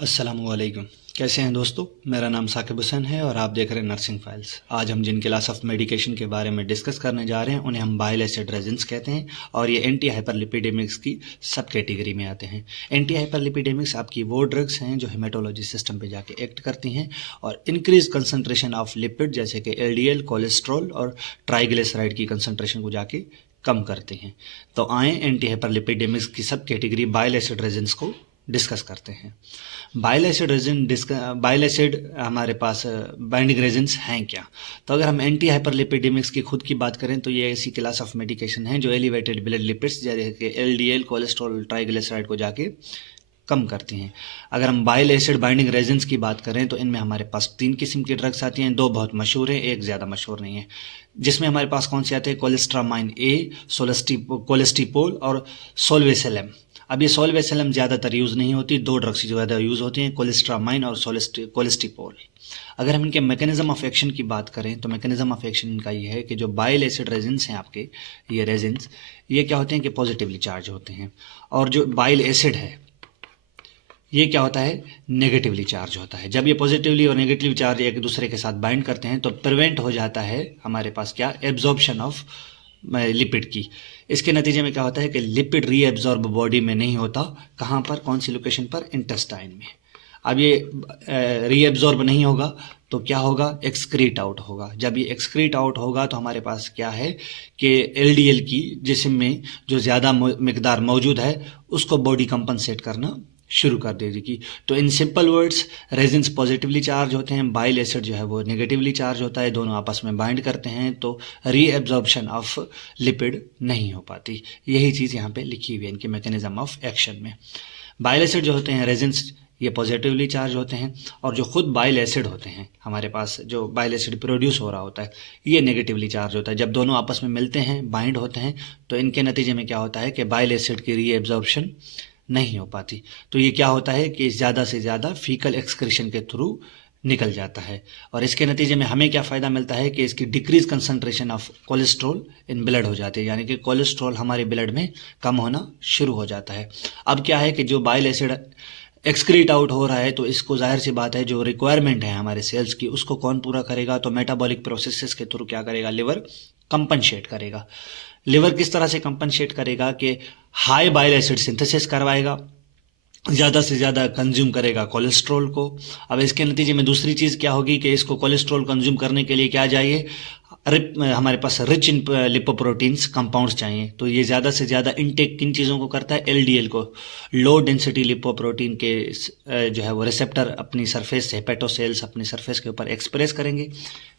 अस्सलामुअलैकुम। कैसे हैं दोस्तों? मेरा नाम साकिब हुसैन है और आप देख रहे हैं नर्सिंग फाइल्स। आज हम जिन क्लास ऑफ मेडिकेशन के बारे में डिस्कस करने जा रहे हैं उन्हें हम बाइल एसिड रेजिन्स कहते हैं और ये एंटी हाइपरलिपिडेमिक्स की सब कैटेगरी में आते हैं। एंटी हाइपरलिपिडेमिक्स आपकी वो ड्रग्स हैं जो हेमेटोलॉजी सिस्टम पे जाके एक्ट करती हैं और इंक्रीज कंसनट्रेशन ऑफ लिपिड जैसे कि एलडीएल, कोलेस्ट्रॉल और ट्राइग्लिसराइड की कंसनट्रेशन को जाके कम करती हैं। तो आए एंटी हाइपरलिपिडेमिक्स की सब कैटेगरी बाइल एसिड रेजिन्स को डिस्कस करते हैं। बाइल एसिड हमारे पास बाइंडिंग रेजिन्स हैं क्या? तो अगर हम एंटी हाइपरलिपिडेमिक्स की खुद की बात करें तो ये ऐसी क्लास ऑफ मेडिकेशन है जो एलिवेटेड ब्लड लिपिड्स जैसे कि एलडीएल, कोलेस्ट्रॉल, ट्राइग्लिसराइड को जाके कम करती हैं। अगर हम बाइल एसिड बाइंडिंग रेजिन्स की बात करें तो इनमें हमारे पास 3 किस्म की ड्रग्स आती हैं। 2 बहुत मशहूर हैं, एक ज़्यादा मशहूर नहीं है। जिसमें हमारे पास कौन से आते हैं? कोलेस्ट्रामाइन ए, कोलेस्टिपोल और सोल्वेसेलम। अब ये सोल्वेसेलम ज़्यादातर यूज़ नहीं होती, 2 ड्रग्स जो ज़्यादा यूज़ होती हैं, कोलेस्ट्रामाइन और कोलेस्टिपोल। अगर हम इनके मैकेनिज्म ऑफ एक्शन की बात करें तो मैकेनिज्म ऑफ एक्शन इनका ये है कि जो बाइल एसिड रेजिन्स हैं आपके, ये रेजिन्स ये क्या होते हैं कि पॉजिटिवली चार्ज होते हैं और जो बाइल एसिड है ये क्या होता है? नेगेटिवली चार्ज होता है। जब ये पॉजिटिवली और नेगेटिवली चार्ज एक दूसरे के साथ बाइंड करते हैं तो प्रिवेंट हो जाता है हमारे पास क्या? एब्जॉर्प्शन ऑफ लिपिड की। इसके नतीजे में क्या होता है कि लिपिड रीएब्जॉर्ब बॉडी में नहीं होता। कहाँ पर? कौन सी लोकेशन पर? इंटेस्टाइन में। अब ये रीएब्जॉर्ब नहीं होगा तो क्या होगा? एक्सक्रीट आउट होगा। जब ये एक्सक्रीट आउट होगा तो हमारे पास क्या है कि एलडीएल की जिस्म में जो ज़्यादा मिकदार मौजूद है उसको बॉडी कंपनसेट करना शुरू कर देगी। तो in simple words, resins positively charge होते हैं, बाइल एसिड जो है वो नेगेटिवली चार्ज होता है, दोनों आपस में बाइंड करते हैं तो रीएब्जॉर्प्शन ऑफ लिपिड नहीं हो पाती। यही चीज़ यहाँ पे लिखी हुई है इनके मैकेनिज्म ऑफ एक्शन में। बाइल एसिड जो होते हैं रेजिन्स ये पॉजिटिवली चार्ज होते हैं और जो खुद बाइल एसिड होते हैं हमारे पास, जो बाइल एसिड प्रोड्यूस हो रहा होता है ये नेगेटिवली चार्ज होता है। जब दोनों आपस में मिलते हैं, बाइंड होते हैं तो इनके नतीजे में क्या होता है कि बाइल एसिड की रीएब्जॉर्प्शन नहीं हो पाती। तो ये क्या होता है कि ज़्यादा से ज़्यादा फीकल एक्सक्रीशन के थ्रू निकल जाता है और इसके नतीजे में हमें क्या फ़ायदा मिलता है कि इसकी decrease concentration of cholesterol in blood हो जाती है, यानी कि कोलेस्ट्रॉल हमारे ब्लड में कम होना शुरू हो जाता है। अब क्या है कि जो बाइल एसिड एक्सक्रीट आउट हो रहा है तो इसको जाहिर सी बात है जो रिक्वायरमेंट है हमारे सेल्स की उसको कौन पूरा करेगा? तो मेटाबॉलिक प्रोसेसेस के थ्रू क्या करेगा? लिवर कंपनसेट करेगा। लिवर किस तरह से कंपनसेट करेगा कि हाई बाइल एसिड सिंथेसिस करवाएगा, ज़्यादा से ज़्यादा कंज्यूम करेगा कोलेस्ट्रॉल को। अब इसके नतीजे में दूसरी चीज़ क्या होगी कि इसको कोलेस्ट्रॉल कंज्यूम करने के लिए क्या चाहिए? हमारे पास रिच इन लिपोप्रोटीन्स कंपाउंड्स चाहिए। तो ये ज़्यादा से ज़्यादा इनटेक किन चीज़ों को करता है? एलडीएल को। लो डेंसिटी लिपोप्रोटीन के जो है वो रिसेप्टर अपनी सरफेस से, हेपेटोसेल्स अपनी सरफेस के ऊपर एक्सप्रेस करेंगे।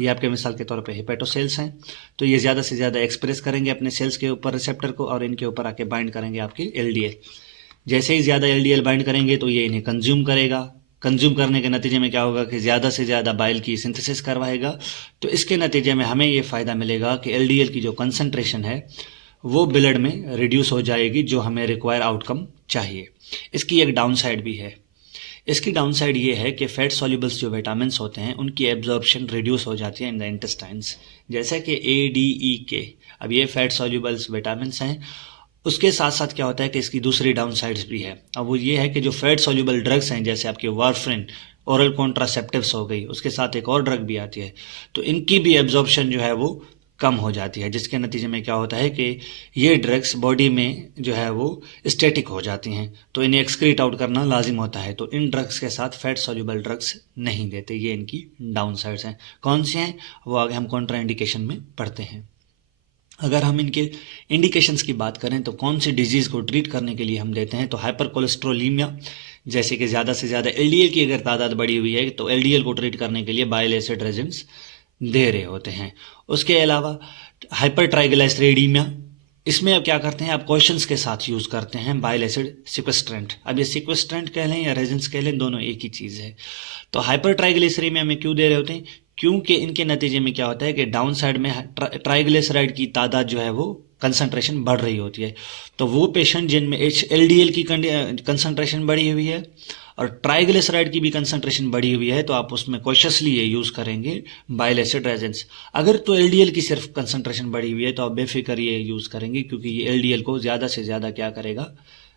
ये आपके मिसाल के तौर पे हेपेटोसेल्स हैं। तो ये ज़्यादा से ज़्यादा एक्सप्रेस करेंगे अपने सेल्स के ऊपर रिसेप्टर को और इनके ऊपर आके बाइंड करेंगे आपके एलडीएल। जैसे ही ज़्यादा एलडीएल बाइंड करेंगे तो ये इन्हें कंज्यूम करेगा। कंज्यूम करने के नतीजे में क्या होगा कि ज़्यादा से ज़्यादा बाइल की सिंथेसिस करवाएगा। तो इसके नतीजे में हमें ये फ़ायदा मिलेगा कि एलडीएल की जो कंसंट्रेशन है वो ब्लड में रिड्यूस हो जाएगी, जो हमें रिक्वायर आउटकम चाहिए। इसकी एक डाउन साइड भी है। इसकी डाउन साइड ये है कि फैट सॉल्युबल्स जो विटामिन होते हैं उनकी एब्जॉर्प्शन रिड्यूस हो जाती है इन द इंटेस्टाइन्स, जैसे कि ए, डी, ई, के। अब ये फैट सॉल्युबल्स विटामिन हैं। उसके साथ साथ क्या होता है कि इसकी दूसरी डाउन साइड्स भी है। अब वो ये है कि जो फैट सॉल्युबल ड्रग्स हैं जैसे आपके वारफ्रिन, ओरल कॉन्ट्रासेप्टिव्स हो गई, उसके साथ एक और ड्रग भी आती है, तो इनकी भी एब्जॉर्प्शन जो है वो कम हो जाती है, जिसके नतीजे में क्या होता है कि ये ड्रग्स बॉडी में जो है वो स्टैटिक हो जाती हैं तो इन्हें एक्सक्रीट आउट करना लाजिम होता है। तो इन ड्रग्स के साथ फैट सॉल्युबल ड्रग्स नहीं देते। ये इनकी डाउन साइड्स हैं। कौन सी हैं वो आगे हम कॉन्ट्रा इंडिकेशन में पढ़ते हैं। अगर हम इनके इंडिकेशंस की बात करें तो कौन सी डिजीज़ को ट्रीट करने के लिए हम देते हैं तो हाइपर कोलेस्ट्रोलीमिया, जैसे कि ज़्यादा से ज़्यादा एलडीएल की अगर तादाद बढ़ी हुई है तो एलडीएल को ट्रीट करने के लिए बाइल एसिड रेजिन्स दे रहे होते हैं। उसके अलावा हाइपर ट्राइग्लिसरीडीमिया, इसमें अब क्या करते हैं? आप क्वेश्चंस के साथ यूज़ करते हैं बाइल एसिड सिक्वेस्ट्रेंट। अब ये सिक्वेस्ट्रेंट कह लें या रेजिन्स कह लें, दोनों एक ही चीज़ है। तो हाइपर ट्राइग्लिसरीमिया में क्यों दे रहे होते हैं? क्योंकि इनके नतीजे में क्या होता है कि डाउन साइड में ट्राइग्लिसराइड की तादाद जो है वो कंसंट्रेशन बढ़ रही होती है। तो वो पेशेंट जिनमें एलडीएल की कंसंट्रेशन बढ़ी हुई है और ट्राइग्लिसराइड की भी कंसंट्रेशन बढ़ी हुई है तो आप उसमें कॉशियसली ये यूज़ करेंगे बाइल एसिड रेजिन्स। अगर तो एलडीएल की सिर्फ कंसंट्रेशन बढ़ी हुई है तो आप बेफिक्र ये यूज़ करेंगे, क्योंकि ये एलडीएल को ज़्यादा से ज़्यादा क्या करेगा?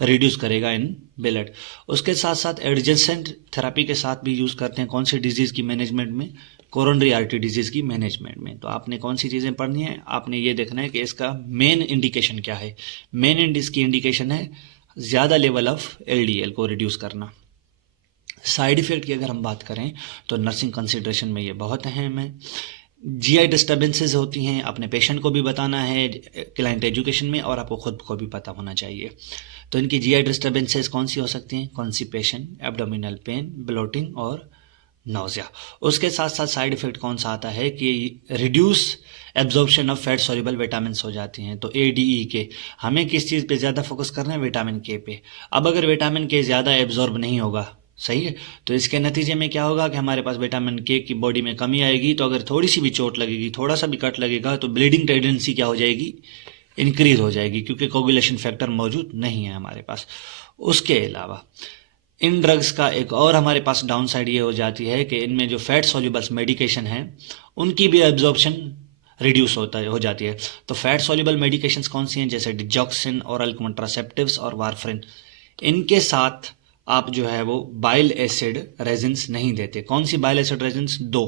रिड्यूस करेगा इन ब्लड। उसके साथ साथ एडजेसेंट थेरेपी के साथ भी यूज़ करते हैं कौन सी डिजीज़ की मैनेजमेंट में, कोरोनरी आर्टरी डिजीज़ की मैनेजमेंट में। तो आपने कौन सी चीज़ें पढ़नी है, आपने ये देखना है कि इसका मेन इंडिकेशन क्या है। मेन इसकी इंडिकेशन है ज़्यादा लेवल ऑफ एलडीएल को रिड्यूस करना। साइड इफ़ेक्ट की अगर हम बात करें तो नर्सिंग कंसिडरेशन में ये बहुत अहम है। जीआई डिस्टर्बेंसेस होती हैं, अपने पेशेंट को भी बताना है क्लाइंट एजुकेशन में, और आपको खुद को भी पता होना चाहिए। तो इनकी जीआई डिस्टर्बेंसेस कौन सी हो सकती हैं, कॉन्स्टिपेशन, एब्डोमिनल पेन, ब्लोटिंग और नौजिया। उसके साथ साथ साइड इफेक्ट कौन सा आता है कि reduce absorption of fat soluble vitamin हो जाती हैं। तो एडीई के, हमें किस चीज़ पे ज़्यादा फोकस करना है, विटामिन के पे। अब अगर विटामिन के ज़्यादा एब्जॉर्ब नहीं होगा, सही है, तो इसके नतीजे में क्या होगा कि हमारे पास विटामिन के की बॉडी में कमी आएगी। तो अगर थोड़ी सी भी चोट लगेगी, थोड़ा सा भी कट लगेगा, तो ब्लीडिंग टेंडेंसी क्या हो जाएगी, इंक्रीज हो जाएगी, क्योंकि कोगुलेशन फैक्टर मौजूद नहीं है हमारे पास। उसके अलावा इन ड्रग्स का एक और हमारे पास डाउन साइड ये हो जाती है कि इनमें जो फैट सॉल्युबल्स मेडिकेशन है उनकी भी एब्जॉर्प्शन रिड्यूस हो जाती है। तो फैट सॉल्युबल मेडिकेशंस कौन सी हैं, जैसे डिजॉक्सिन, ओरल कॉन्ट्रासेप्टिव्स और वारफरिन। इनके साथ आप जो है वो बाइल एसिड रेजिन्स नहीं देते। कौन सी बाइल एसिड रेजिन्स, दो,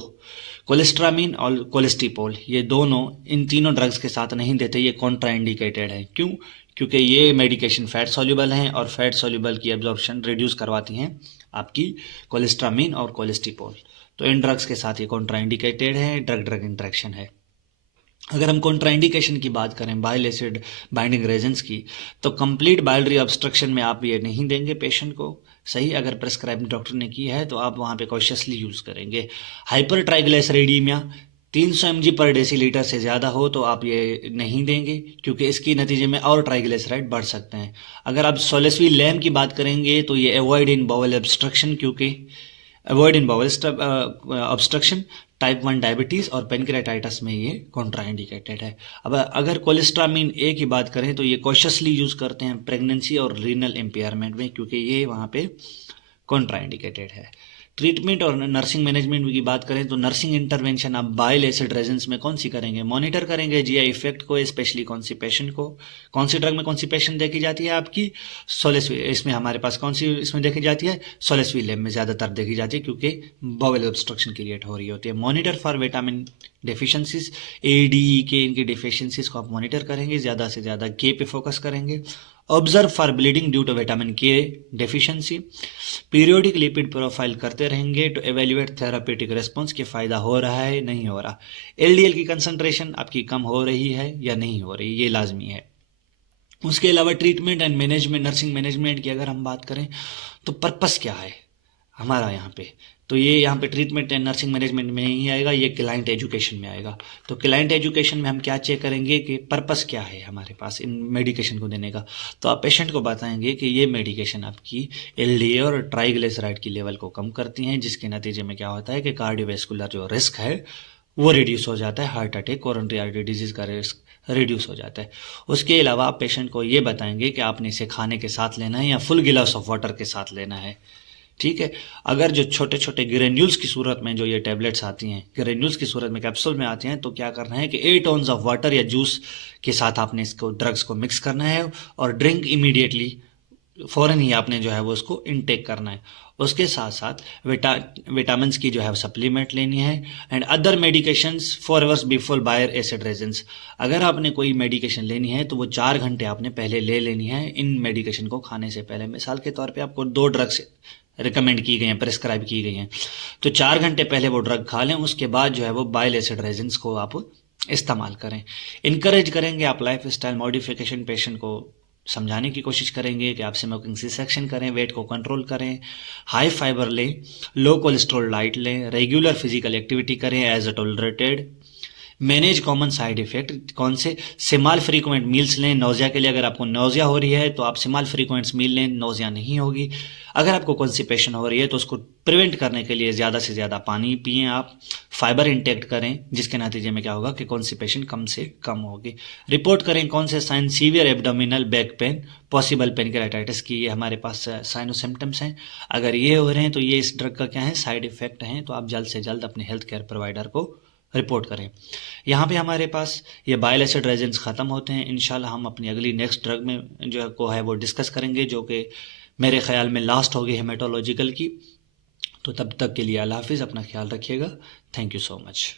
कोलेस्ट्रामीन और कोलेस्टिपोल, ये दोनों, इन तीनों ड्रग्स के साथ नहीं देते। ये कॉन्ट्राइंडिकेटेड है। क्यों, क्योंकि ये मेडिकेशन फैट सॉल्युबल हैं और फैट सॉल्युबल की एब्जॉर्प्शन रिड्यूस करवाती हैं आपकी कोलेस्ट्रामीन और कोलेस्टिपोल। तो इन ड्रग्स के साथ ये कॉन्ट्राइंडिकेटेड है, ड्रग ड्रग इंटरेक्शन है। अगर हम कॉन्ट्राइंडिकेशन की बात करें बाइल एसिड बाइंडिंग रेजेंट्स की, तो कंप्लीट बाइलरी ऑब्स्ट्रक्शन में आप ये नहीं देंगे पेशेंट को, सही। अगर प्रेस्क्राइब डॉक्टर ने की है तो आप वहाँ पे कॉशियसली यूज़ करेंगे। हाइपर ट्राइग्लिसरीडीमिया 300 mg पर डेसीलीटर से ज़्यादा हो तो आप ये नहीं देंगे, क्योंकि इसके नतीजे में और ट्राइग्लिसराइड बढ़ सकते हैं। अगर आप सोलेसवी लैम की बात करेंगे तो ये अवॉइड इन बाउल ऑब्स्ट्रक्शन, क्योंकि avoid in bowel obstruction, type 1 diabetes और पेनक्रेटाइटिस में ये कॉन्ट्राइंडिकेटेड है। अब अगर कोलेस्ट्रामीन ए की बात करें तो ये कॉशियसली यूज़ करते हैं प्रेगनेंसी और रीनल इम्पेयरमेंट में, क्योंकि ये वहाँ पे कॉन्ट्राइंडिकेटेड है। ट्रीटमेंट और नर्सिंग मैनेजमेंट की बात करें तो नर्सिंग इंटरवेंशन आप बाइल एसिड रेजेंस में कौन सी करेंगे, मॉनिटर करेंगे जीआई इफेक्ट को, स्पेशली कॉन्स्टिपेशन को। कौन सी ड्रग में कॉन्स्टिपेशन देखी जाती है आपकी, सोलेसवी, इसमें हमारे पास कौन सी इसमें देखी जाती है, सोलेसवी लेम में ज़्यादातर देखी जाती है, क्योंकि बाउल ऑब्स्ट्रक्शन क्रिएट हो रही होती है। Monitor for vitamin deficiencies, A D K इनकी डेफिशिएंसीज को आप मॉनिटर करेंगे, ज़्यादा से ज़्यादा के पे फोकस करेंगे। Observe for bleeding due to vitamin K deficiency. Periodic lipid profile करते रहेंगे टू एवेल्युएट थेरापेटिक रिस्पॉन्स कि फ़ायदा हो रहा है नहीं हो रहा, एलडीएल की कंसंट्रेशन आपकी कम हो रही है या नहीं हो रही, ये लाजमी है। उसके अलावा treatment and management, nursing management की अगर हम बात करें तो पर्पस क्या है हमारा यहाँ पे, तो ये यहाँ पे ट्रीटमेंट एंड नर्सिंग मैनेजमेंट में नहीं आएगा, ये क्लाइंट एजुकेशन में आएगा। तो क्लाइंट एजुकेशन में हम क्या चेक करेंगे कि पर्पस क्या है हमारे पास इन मेडिकेशन को देने का। तो आप पेशेंट को बताएंगे कि ये मेडिकेशन आपकी एलडीए और ट्राइग्लिसराइड की लेवल को कम करती हैं, जिसके नतीजे में क्या होता है कि कार्डियोवैस्कुलर जो रिस्क है वो रिड्यूस हो जाता है, heart attack, coronary artery disease का रिस्क रिड्यूस हो जाता है। उसके अलावा आप पेशेंट को ये बताएंगे कि आपने इसे खाने के साथ लेना है या फुल गिलास ऑफ वाटर के साथ लेना है, ठीक है। अगर जो छोटे छोटे ग्रेन्यूल्स की सूरत में जो ये टैबलेट्स आती हैं, ग्रेन्यूल्स की सूरत में कैप्सूल में आती हैं, तो क्या करना है कि 8 ounce ऑफ वाटर या जूस के साथ आपने इसको ड्रग्स को मिक्स करना है और ड्रिंक इमीडिएटली, फ़ौरन ही आपने जो है वो उसको इनटेक करना है। उसके साथ साथ विटामिन की जो है सप्लीमेंट लेनी है and other medications 4 hours before bile acid resins. अगर आपने कोई मेडिकेशन लेनी है तो वो 4 घंटे आपने पहले ले लेनी है इन मेडिकेशन को खाने से पहले। मिसाल के तौर पे आपको 2 ड्रग्स रिकमेंड की गई हैं, प्रेस्क्राइब की गई हैं, तो 4 घंटे पहले वो ड्रग खा लें, उसके बाद जो है वो बाइल एसिड रेजिन्स को आप इस्तेमाल करें। इनकरेज करेंगे आप लाइफ स्टाइल मॉडिफिकेशन, पेशेंट को समझाने की कोशिश करेंगे कि आप स्मोकिंग से सेक्शन करें, वेट को कंट्रोल करें, हाई फाइबर लें, लो कोलेस्ट्रॉल डाइट लें, रेगुलर फिजिकल एक्टिविटी करें as a tolerated, manage common side effect, कौन से सिमाल फ्रीक्वेंट मील्स लें। नौजिया के लिए अगर आपको नौजिया हो रही है तो आप सिमाल फ्रीक्वेंट्स मील लें, नौजिया नहीं होगी। अगर आपको कॉन्स्टिपेशन हो रही है तो उसको प्रिवेंट करने के लिए ज़्यादा से ज़्यादा पानी पिएं, आप फाइबर इंटेक्ट करें, जिसके नतीजे में क्या होगा कि कॉन्स्टिपेशन कम से कम होगी। रिपोर्ट करें कौन से sign, severe abdominal back pain, possible pancreatitis की, ये हमारे पास साइन और सिम्टम्स हैं। अगर ये हो रहे हैं तो ये इस ड्रग का क्या है, साइड इफेक्ट हैं। तो आप जल्द से जल्द अपने हेल्थ केयर प्रोवाइडर को रिपोर्ट करें। यहाँ पे हमारे पास ये बाइल एसिड रेजेंस ख़त्म होते हैं। इंशाल्लाह हम अपनी अगली नेक्स्ट ड्रग में जो को है वो डिस्कस करेंगे, जो कि मेरे ख्याल में लास्ट होगी हेमेटोलॉजिकल की। तो तब तक के लिए अल्लाह हाफिज़, अपना ख्याल रखिएगा। Thank you so much.